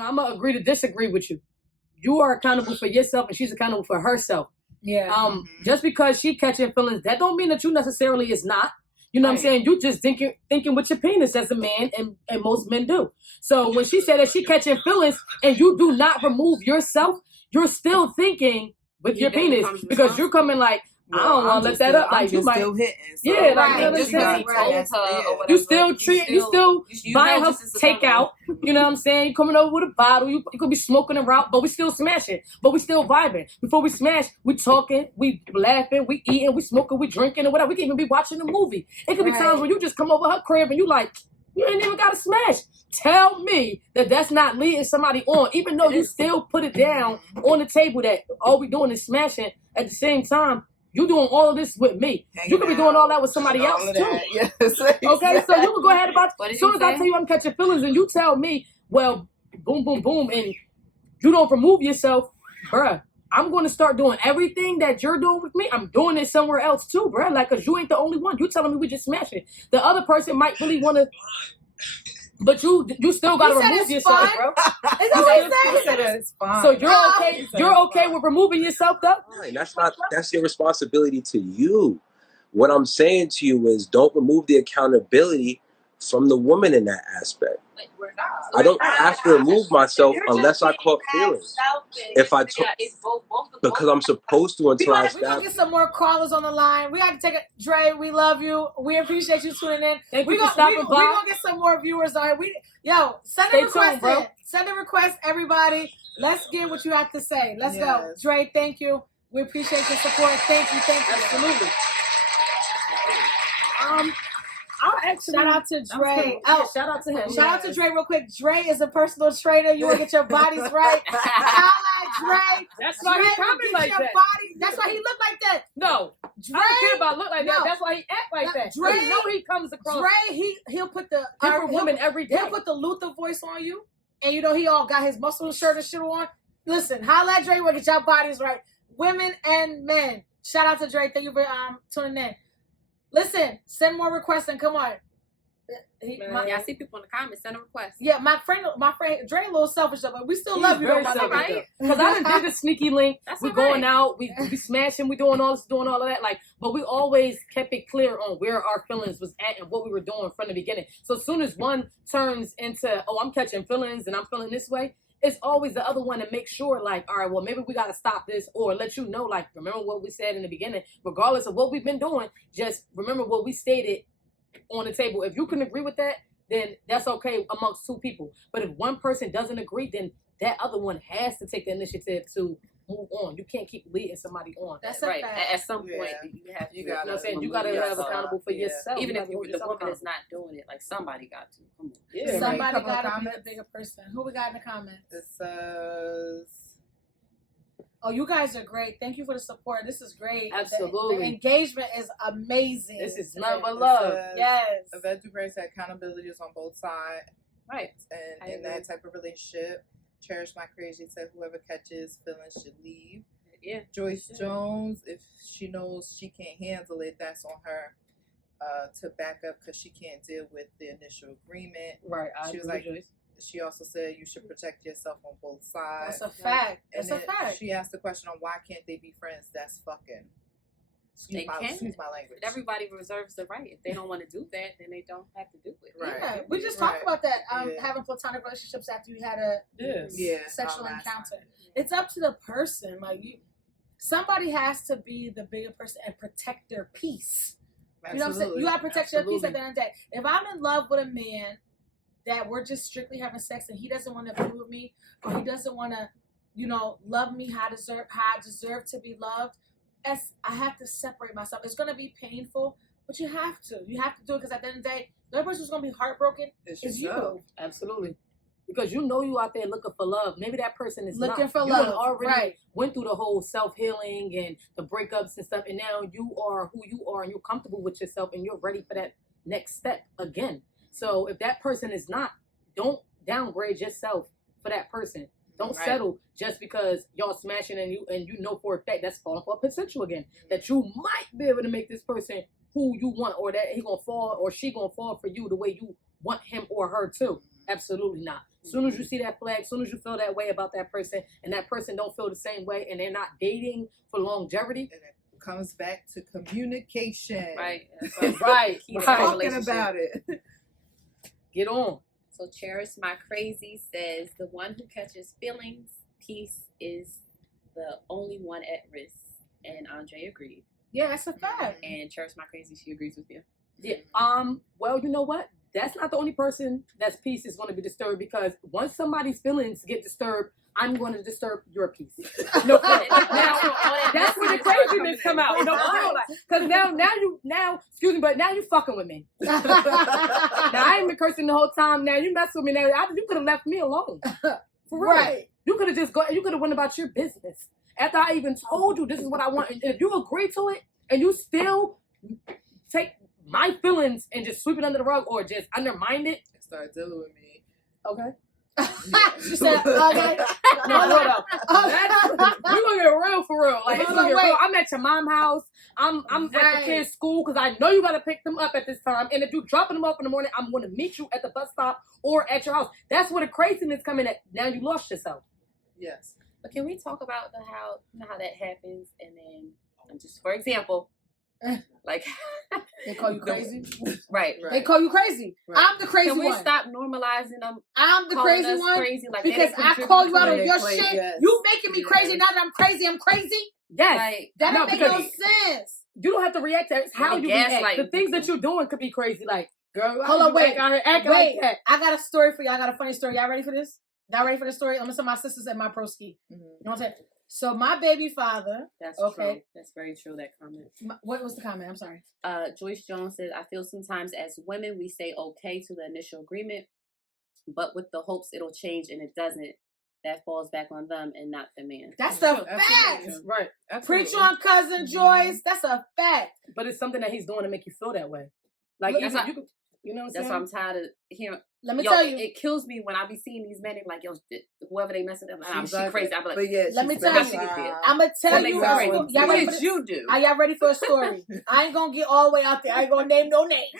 I'm gonna agree to disagree with you. You are accountable for yourself, and she's accountable for herself. Yeah. Just because she catching feelings, that don't mean that you necessarily is not. You know what I'm saying? You just thinking with your penis as a man, and most men do. So when she said that she catching feelings and you do not remove yourself, you're still thinking with your penis because you're coming like, I don't want to let that up. Like you might, still hitting. So yeah, like you still treat, you still buying her takeout. You know what I'm saying? You coming over with a bottle. You could be smoking around, but we still smashing, but we still vibing. Before we smash, we talking, we laughing, we eating, we smoking, we drinking, or whatever. We can even be watching a movie. It could be times where you just come over her crib and you like, you ain't even got to smash. Tell me that that's not leading somebody on, even though you still put it down on the table that all we doing is smashing at the same time. You doing all of this with me. You could be doing all that with somebody else too. Yes. Okay, so you can go ahead about as soon as I tell you I'm catching feelings and you tell me, well, boom, boom, boom, and you don't remove yourself, bruh, I'm going to start doing everything that you're doing with me. I'm doing it somewhere else too, bruh. Like, because you ain't the only one. You telling me we just smashing. The other person might really want to, but you still got to remove yourself, bro. Is that what he said? It's fine. So you're okay. You're okay with removing yourself, though? Fine. That's your responsibility to you. What I'm saying to you is, don't remove the accountability from the woman in that aspect. I don't have to remove myself unless I caught feelings. If I took, because I'm supposed to until I We're going to get some more callers on the line. We got to take it. Dre, we love you. We appreciate you tuning in. We're going to get some more viewers on here. Send a request in. Send a request, everybody. Let's get what you have to say. Let's go. Dre, thank you. We appreciate your support. Thank you. Absolutely. Shout out to Dre. Shout out to him. Shout out to Dre real quick. Dre is a personal trainer. You want to get your bodies right. Dre. That's why he coming like that. That's why he look like that. No. Dre, I don't care about look like that. That's why he act like that. Dre, you know he comes across. Dre, he'll put the different women every day. He'll put the Luther voice on you. And you know he all got his muscle shirt and shit on. Listen, holla at Dre. We'll get your bodies right. Women and men. Shout out to Dre. Thank you for tuning in. Listen, send more requests and come on. I see people in the comments. Send a request. Yeah, my friend, Dre, a little selfish though, but we still love you, right? Because I done did a sneaky link. We're going out, we smashing, we doing all this, doing all of that. Like, but we always kept it clear on where our feelings was at and what we were doing from the beginning. So as soon as one turns into, oh, I'm catching feelings and I'm feeling this way, it's always the other one to make sure, like, all right, well, maybe we got to stop this, or let you know, like, remember what we said in the beginning, regardless of what we've been doing, just remember what we stated on the table. If you can agree with that, then that's okay amongst two people. But if one person doesn't agree, then that other one has to take the initiative to move on. You can't keep leading somebody on. That's right. Fact. At some point, you have to. You know what I'm saying? You got to have accountable for yourself. Even if the woman is not doing it, like somebody got to. Come on. Yeah, somebody got to be a bigger person. Who we got in the comments? It says, oh, you guys are great. Thank you for the support. This is great. Absolutely. The engagement is amazing. This is love but love. Yes. Yvette Dupre said accountability is on both sides. Right. And in that type of relationship, Cherish My Crazy said whoever catches feelings should leave. Yeah. Joyce Jones, if she knows she can't handle it, that's on her to back up because she can't deal with the initial agreement. Right. She was like, Joyce. She also said you should protect yourself on both sides. That's a fact. And that's a fact. She asked the question on why can't they be friends? That's fucking. Excuse my language. Everybody reserves the right. If they don't want to do that, then they don't have to do it. Right. Yeah, we just talked about that. Having platonic relationships after you had a sexual encounter. It's up to the person. Like somebody has to be the bigger person and protect their peace. Absolutely. You know what I'm saying? You got to protect your peace at the end of the day. If I'm in love with a man that we're just strictly having sex and he doesn't want to be with me, or he doesn't want to, love me how I deserve to be loved, I have to separate myself. It's going to be painful, but you have to. You have to do it because at the end of the day, the other person who's going to be heartbroken is you. Absolutely. Because you out there looking for love. Maybe that person is looking not. for you love. Already went through the whole self-healing and the breakups and stuff, and now you are who you are and you're comfortable with yourself and you're ready for that next step again. So if that person is not, don't downgrade yourself for that person. Don't settle just because y'all smashing and you know for a fact that's falling for potential again. That you might be able to make this person who you want, or that he gonna fall or she gonna fall for you the way you want him or her to. Absolutely not. As soon as you see that flag, as soon as you feel that way about that person, and that person don't feel the same way, and they're not dating for longevity, and it comes back to communication. Right. Right. Talking about it. Get on. So Cherish My Crazy says, the one who catches feelings, peace is the only one at risk. And Andre agreed. Yeah, that's a fact. And Cherish My Crazy, she agrees with you. Yeah. Well, you know what? That's not the only person that's peace is going to be disturbed, because once somebody's feelings get disturbed, I'm going to disturb your peace. No, now that's where the craziness come out. Because now, excuse me, but now you fucking with me. Now I ain't been cursing the whole time. Now you mess with me. Now you could have left me alone. For real. Right. You could have just you could have went about your business after I even told you this is what I want. And if you agree to it and you still take my feelings and just sweep it under the rug or just undermine it, start dealing with me. Okay. She said, okay. No, hold up. We're gonna get real for real. Like, it's gonna get real. I'm at your mom's house. I'm at the kids' school because I know you gotta pick them up at this time. And if you're dropping them off in the morning, I'm gonna meet you at the bus stop or at your house. That's where the craziness coming at. Now you lost yourself. Yes. But can we talk about how that happens? And then, just for example, like they call you crazy, right? They call you crazy. Right. I'm the crazy one. Can we stop normalizing them? I'm the crazy one. Crazy, like, because I call you out on your shit. Yes. You making me crazy. Now that I'm crazy, I'm crazy. Yes, like, that don't make no sense. You don't have to react to it. It's how you react. Like, the things that you're doing could be crazy. Like, girl, hold on, wait. Like that. I got a story for you. I got a funny story. Y'all ready for this? Y'all ready for the story? I'm gonna send my sisters at my broski. You know what I'm saying? So my baby father. That's true. That's very true. That comment. What was the comment? I'm sorry. Joyce Jones says, I feel sometimes as women we say okay to the initial agreement, but with the hopes it'll change and it doesn't. That falls back on them and not the man. That's a fact. Right. Absolutely. Preach on, cousin Joyce. That's a fact. But it's something that he's doing to make you feel that way. Like, you know what I'm saying? That's why I'm tired of hearing. Let me tell you, it kills me when I be seeing these men like, yo, whoever they messing up, she crazy. I be like, but yeah, let me tell you, I'm gonna tell you. Y'all ready for you do? Are y'all ready for a story? I ain't gonna get all the way out there. I ain't gonna name no names.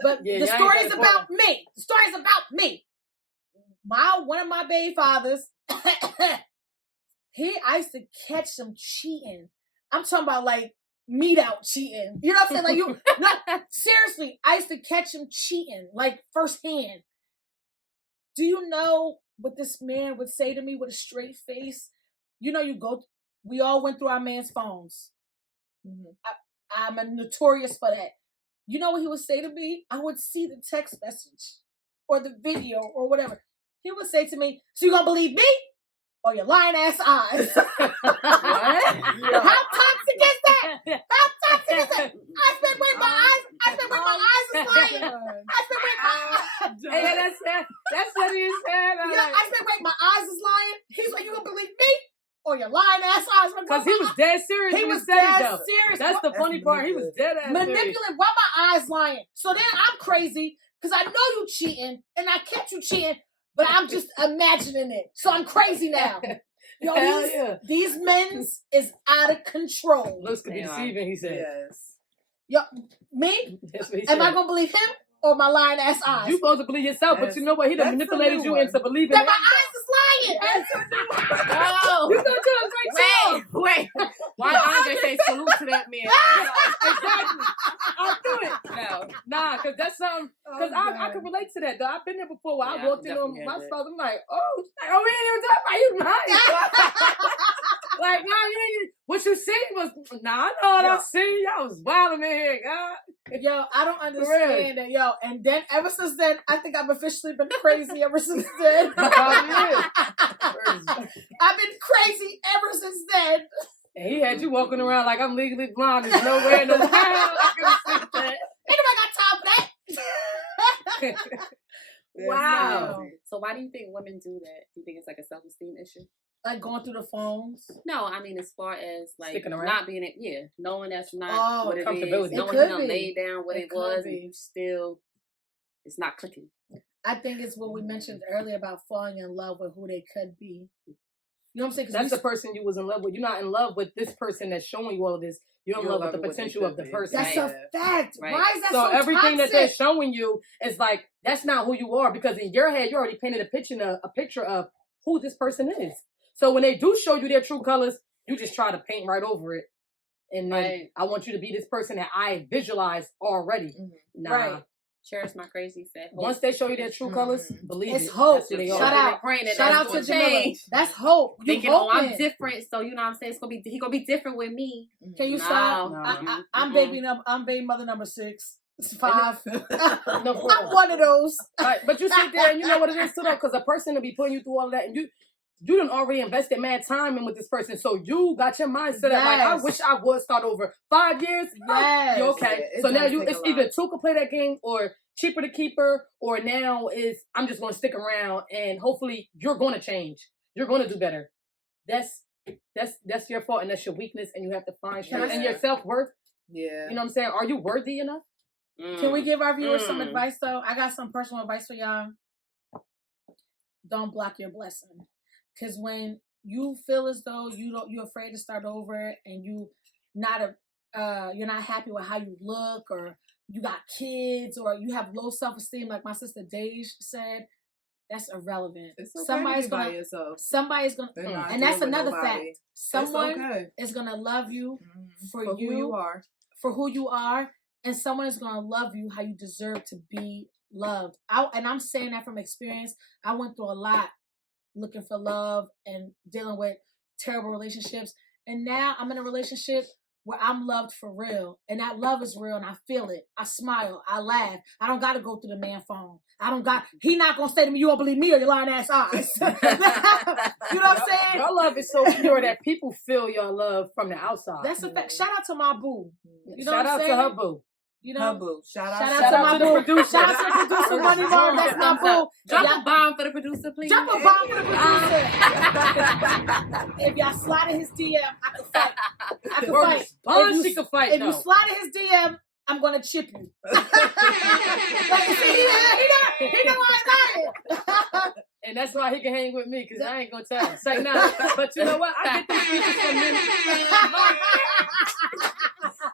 But the story's about me. The story's about me. One of my baby fathers, I used to catch him cheating. I'm talking about like meat out cheating. You know what I'm saying? Like seriously, I used to catch him cheating, like firsthand. Do you know what this man would say to me with a straight face? You know, we all went through our man's phones. Mm-hmm. I'm a notorious for that. You know what he would say to me? I would see the text message or the video or whatever. He would say to me, so you gonna believe me or your lying ass eyes? What? How toxic is that? How toxic is that? I spent with my eyes is lying. I spent with my eyes. Yeah, that's what he said. I spent with my eyes is lying. He's like, you gonna believe me or your lying ass eyes? Because he was dead serious. He was dead serious. That's the funny part. He was dead ass manipulative. Why my eyes lying? So then I'm crazy because I know you cheating and I kept you cheating. But I'm just imagining it. So I'm crazy now. Yo, these men's is out of control. Looks could be deceiving, he said. Yes. Yo, me? Am I going to believe him or my lying ass eyes? You supposed to believe yourself, but you know what? He done manipulated you into believing that my eyes is lying. Oh, you gonna do a great job. Wait. Why Andre say salute to that man? Exactly. I'll do it. No. Nah, because that's something. Because I can relate to that, though. I've been there before where I walked in on my spouse. I'm like, we ain't even talking about you lying. Like, no, you ain't. What you seen was, I know what I seen. Y'all was wilding in here, God. Yo, I don't understand that. Yo, and then ever since then, I think I've officially been crazy ever since then. I've been crazy ever since then. And he had you walking around like I'm legally blonde. There's nowhere in the world I can see that. Ain't nobody got time for that. Wow. So why do you think women do that? Do you think it's like a self-esteem issue? Like going through the phones? No, I mean as far as like not being knowing that's not what it comfortability. is, knowing you don't lay down what it was, and you still, it's not clicking. I think it's what we mentioned earlier about falling in love with who they could be. You know what I'm saying? That's the person you was in love with. You're not in love with this person that's showing you all of this. You're in love with the potential of the person. That's a fact. Right. Why is that so everything toxic? that they're showing you is like, that's not who you are, because in your head, you already painted a picture of who this person is. So when they do show you their true colors, you just try to paint right over it. And then I want you to be this person that I visualized already. Nah. Right. Cherish my crazy set. Once they show you their true colors, believe it's hope. That's who they Shout are. out. Shout out to Jamila. That's hope. You thinking, I'm different, so you know what I'm saying? He gonna be different with me. Can you stop? I'm baby mother number 6. It's 5. I'm one of those. Right, but you sit there and you know what it is too, though, because a person will be putting you through all of that, and you done already invested mad time in with this person, so you got your mindset that like, I wish I would start over. 5 years, you're okay. So now it's either two can play that game, or cheaper to keep her, or now is I'm just going to stick around and hopefully you're going to change. You're going to do better. That's your fault, and that's your weakness, and you have to find strength and your self-worth. Yeah. You know what I'm saying? Are you worthy enough? Can we give our viewers some advice though? I got some personal advice for y'all. Don't block your blessing. Because when you feel as though you're afraid to start over, and you're not happy with how you look, or you got kids, or you have low self-esteem, like my sister Dej said, that's irrelevant. It's okay somebody's gonna, by yourself. Somebody's gonna, and that's another fact. Someone is gonna love you for who you are, and someone is gonna love you how you deserve to be loved. And I'm saying that from experience. I went through a lot looking for love and dealing with terrible relationships. And now I'm in a relationship where I'm loved for real. And that love is real, and I feel it. I smile. I laugh. I don't got to go through the man phone. He not going to say to me, you don't believe me or your lying ass eyes. You know what I'm saying? Your love is so pure that people feel your love from the outside. That's a fact. Shout out to my boo. You know Shout out to her boo. You know, her boo. Shout out to my boo. Shout out to the producer, Money Mark. That's my boo. Drop a bomb for the producer, please. Drop a bomb for the producer. If y'all slide in his DM, I can fight. She can fight. If you slide in his DM, I'm gonna chip you. He know I got it. And that's why he can hang with me, because I ain't gonna tell him. Say nah. But you know what? I get these speeches from him.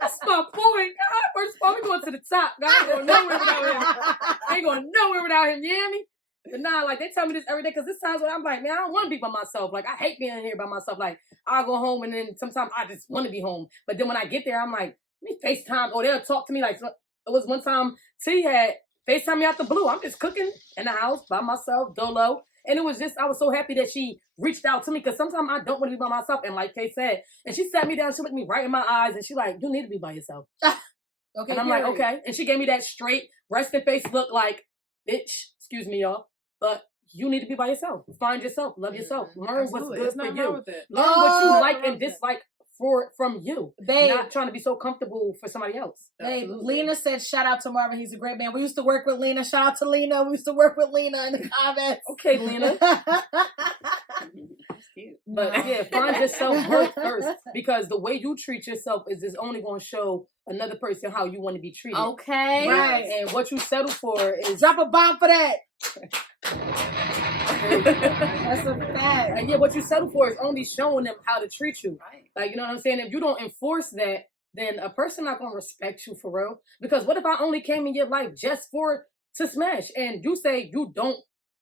That's my point. God, first of all, we going to the top. God, I ain't going nowhere without him. I ain't going nowhere without him. You hear me? But nah, like, they tell me this every day, because there's times when I'm like, man, I don't want to be by myself. Like, I hate being here by myself. Like, I'll go home, and then sometimes I just want to be home. But then when I get there, I'm like, let me FaceTime. Or they'll talk to me. Like, it was one time T had FaceTime me out the blue. I'm just cooking in the house by myself, dolo. And it was just, I was so happy that she reached out to me, because sometimes I don't want to be by myself. And like Kay said, and she sat me down, she looked me right in my eyes, and she like, you need to be by yourself. Okay. And I'm like, okay. And she gave me that straight, resting face look like, bitch, excuse me, y'all, but you need to be by yourself. Find yourself. Love yourself. Learn what's good for you. Learn what you like and dislike from you. Not trying to be so comfortable for somebody else. Hey, Lena said, shout out to Marvin. He's a great man. We used to work with Lena. Shout out to Lena. We used to work with Lena in the comments. Okay, Lena. That's cute. But yeah, find yourself worth first, because the way you treat yourself is only going to show another person how you want to be treated. Okay. Right. And what you settle for is... Drop a bomb for that. That's a fact. And yeah, what you settle for is only showing them how to treat you. Right. Like, you know what I'm saying? If you don't enforce that, then a person not gonna respect you for real. Because what if I only came in your life just to smash, and you say you don't?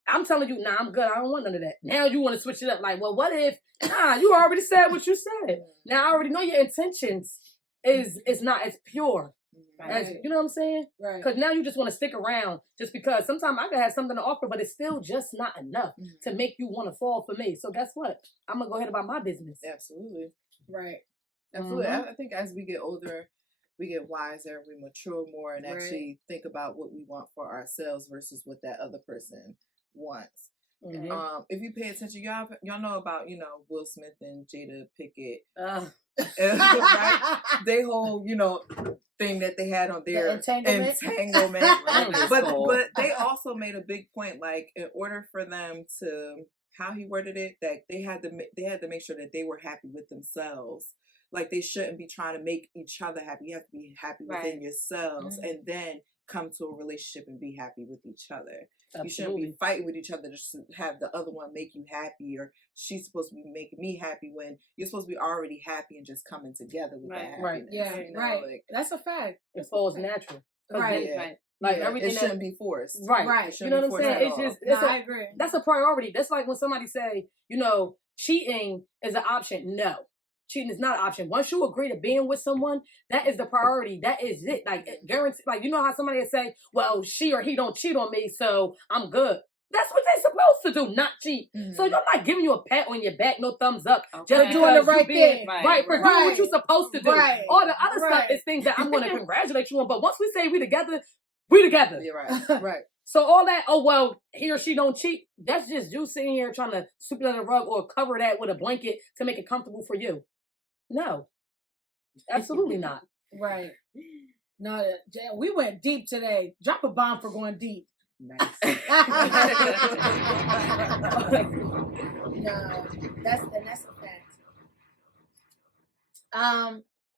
I'm telling you, nah, I'm good. I don't want none of that. Now you want to switch it up. Like, well, what if? Nah, you already said what you said. Now I already know your intentions is not as pure. Right. You know what I'm saying? Right. Because now you just want to stick around just because sometimes I can have something to offer, but it's still just not enough to make you want to fall for me. So guess what? I'm going to go ahead about my business. Absolutely. Right. Absolutely. I think as we get older, we get wiser, we mature more, and actually think about what we want for ourselves versus what that other person wants. Mm-hmm. If you pay attention, y'all know about, Will Smith and Jada Pinkett. Right? They whole, thing that they had on their entanglement. But they also made a big point, like, in order for them to, how he worded it, that they had to make sure that they were happy with themselves. Like, they shouldn't be trying to make each other happy. You have to be happy within yourselves, and then come to a relationship and be happy with each other. Absolutely. You shouldn't be fighting with each other just to have the other one make you happy, or she's supposed to be making me happy when you're supposed to be already happy and just coming together with that happiness. Right. Yeah. You know, right. Like, that's a fact. It falls natural. Right. Yeah. Right. Like yeah, everything it shouldn't be forced. Right. Right. You know what I'm saying? It's just I agree. That's a priority. That's like when somebody say, you know, cheating is an option. No. Cheating is not an option. Once you agree to being with someone, that is the priority. That is it. Like guarantee. Like you know how somebody would say, "Well, she or he don't cheat on me, so I'm good." That's what they're supposed to do, not cheat. Mm-hmm. So I'm not giving you a pat on your back, no thumbs up, just doing the right thing, right? For doing what you're supposed to do. Right. All the other stuff is things that I'm going to congratulate you on. But once we say we together, we together. You're right. Right. So all that, oh well, he or she don't cheat. That's just you sitting here trying to sweep it under the rug or cover that with a blanket to make it comfortable for you. No, absolutely not. Right. No, we went deep today. Drop a bomb for going deep. Nice. No, that's a fact.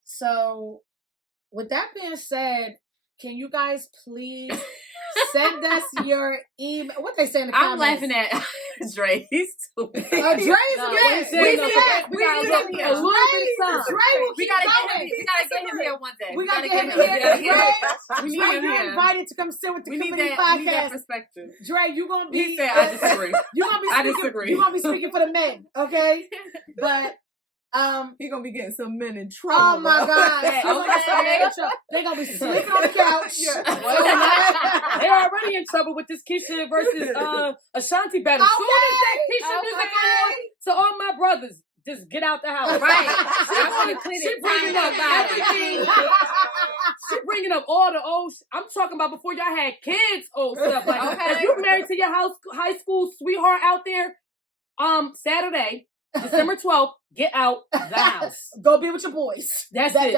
So with that being said, can you guys please send us your email? What they say in the comments? I'm laughing at Dre. He's stupid. Dre's good. We gotta get him here one day. We gotta get him here. We need him here. Invited to come sit with the community podcast. We need that perspective. Dre, you gonna be? He said, "I disagree." You gonna be? I disagree. You gonna be speaking for the men, okay? But. He gonna be getting some men in trouble. Oh my God! They gonna be sleeping on the couch. They're already in trouble with this Keisha versus Ashanti battle. Okay. Soon as that Keisha music on, so all my brothers just get out the house. Right? She bringing up everything. She bringing up all the old. I'm talking about before y'all had kids, old stuff. Like if you married to your high school sweetheart out there, Saturday. December 12th, get out the house. Go be with your boys. That's it.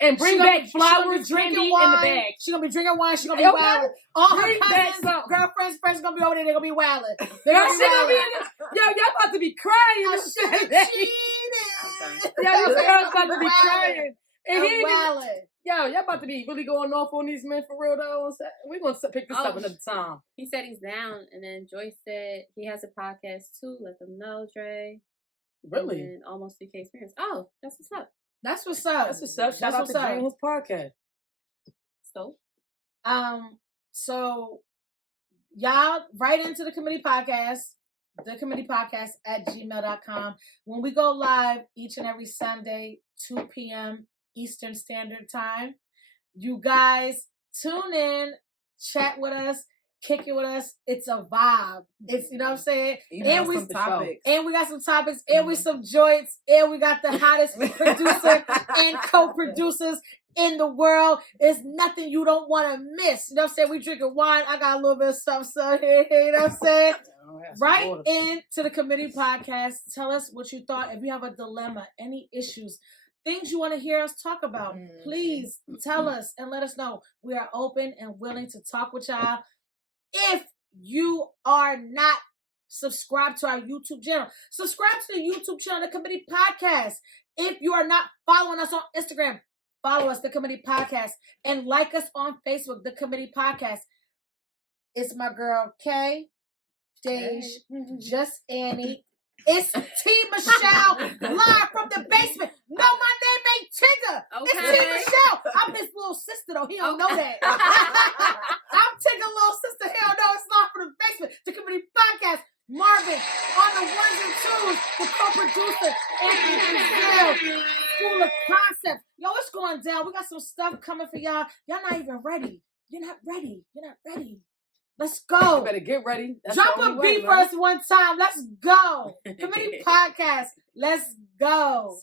And bring back flowers, candy, wine, in the bag. She's gonna be drinking wine. She's gonna be wilding. All her cousins, girlfriends, friends gonna be over there. They're gonna be wilding. Y'all about to be crying. I should have cheated. These girls about to be crying. And y'all about to be really going off on these men for real though. We're gonna pick this up another time. He said he's down, and then Joyce said he has a podcast too. Let them know, Dre. Really? And almost 3K experience. Oh, that's what's up. That's what's up. That's what's up. Shout out to James podcast. So y'all write into the committee podcast, thecommitteepodcast@gmail.com. When we go live each and every Sunday, 2 p.m. Eastern Standard Time, you guys tune in, chat with us, kick it with us. It's a vibe. It's, you know what I'm saying? And we got some topics, and we some joints, and we got the hottest producer and co-producers in the world. It's nothing you don't want to miss. You know what I'm saying? We drinking wine. I got a little bit of stuff here. You know what I'm saying? Right into the committee podcast. Tell us what you thought. If you have a dilemma, any issues, things you want to hear us talk about, please tell us and let us know. We are open and willing to talk with y'all. If you are not subscribed to our YouTube channel, subscribe to the YouTube channel, The Committee Podcast. If you are not following us on Instagram, follow us, The Committee Podcast, and like us on Facebook, The Committee Podcast. It's my girl, Kay, Dej, Just Annie. It's T. Michelle, live from the basement. No, my name ain't Tigger. Okay. It's T. Michelle. I'm his little sister, though. He don't know that. I'm Tigger, little sister. He don't know it's live from the basement. The Committee Podcast. Marvin on the ones and twos, the co-producer, Anthony Brazil, School of Concepts. Yo, it's going down. We got some stuff coming for y'all. Y'all not even ready. You're not ready. Let's go. You better get ready. That's Drop a beat for us one time. Let's go. Committee Podcast. Let's go.